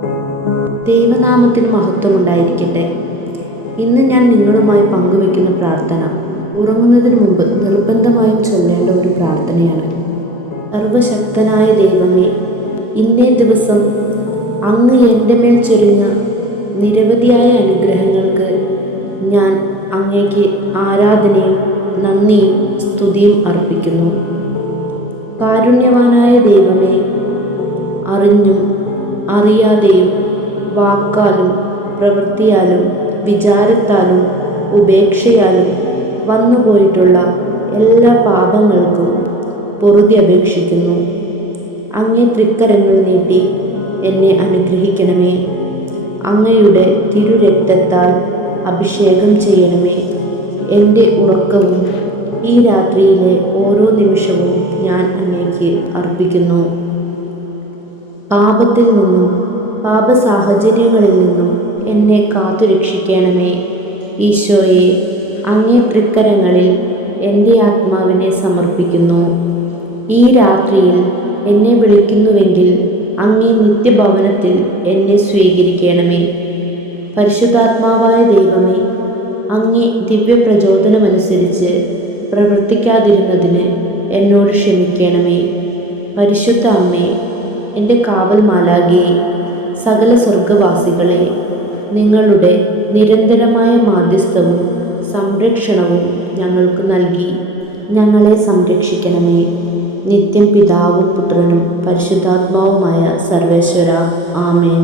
ദൈവനാമത്തിന് മഹത്വമുണ്ടായിരിക്കട്ടെ. ഇന്ന് ഞാൻ നിങ്ങളുമായി പങ്കുവയ്ക്കുന്ന പ്രാർത്ഥന ഉറങ്ങുന്നതിന് മുമ്പ് നിർബന്ധമായും ചൊല്ലേണ്ട ഒരു പ്രാർത്ഥനയാണ്. സർവശക്തനായ ദൈവമേ, ഇന്നേ ദിവസം അങ്ങ് എൻ്റെ മേൽ ചൊരിഞ്ഞ നിരവധിയായ അനുഗ്രഹങ്ങൾക്ക് ഞാൻ അങ്ങേക്ക് ആരാധനയും നന്ദിയും സ്തുതിയും അർപ്പിക്കുന്നു. കാരുണ്യവാനായ ദൈവമേ, അറിഞ്ഞും അറിയാതെയും വാക്കാലും പ്രവൃത്തിയാലും വിചാരത്താലും ഉപേക്ഷയാലും വന്നുപോയിട്ടുള്ള എല്ലാ പാപങ്ങൾക്കും പൊറുതി അപേക്ഷിക്കുന്നു. അങ്ങേ തൃക്കരങ്ങൾ നീട്ടി എന്നെ അനുഗ്രഹിക്കണമേ. അങ്ങയുടെ തിരുരക്തത്താൽ അഭിഷേകം ചെയ്യണമേ. എൻ്റെ ഉറക്കവും ഈ രാത്രിയിലെ ഓരോ നിമിഷവും ഞാൻ അങ്ങേക്ക് അർപ്പിക്കുന്നു. പാപത്തിൽ നിന്നും പാപസാഹചര്യങ്ങളിൽ നിന്നും എന്നെ കാത്തുരക്ഷിക്കണമേ. ഈശോയെ, അങ്ങേ തൃക്കരങ്ങളിൽ എൻ്റെ ആത്മാവിനെ സമർപ്പിക്കുന്നു. ഈ രാത്രിയിൽ എന്നെ വിളിക്കുന്നുവെങ്കിൽ അങ്ങേ നിത്യഭവനത്തിൽ എന്നെ സ്വീകരിക്കണമേ. പരിശുദ്ധാത്മാവായ ദൈവമേ, അങ്ങേ ദിവ്യപ്രചോദനമനുസരിച്ച് പ്രവർത്തിക്കാതിരുന്നതിന് എന്നോട് ക്ഷമിക്കണമേ. പരിശുദ്ധ അമ്മേ, എൻ്റെ കാവൽ മാലാഖയെ, സകല സ്വർഗവാസികളെ, നിങ്ങളുടെ നിരന്തരമായ മാധ്യസ്ഥവും സംരക്ഷണവും ഞങ്ങൾക്ക് നൽകി ഞങ്ങളെ സംരക്ഷിക്കണമേ. നിത്യം പിതാവും പുത്രനും പരിശുദ്ധാത്മാവുമായ സർവേശ്വര, ആമേൻ.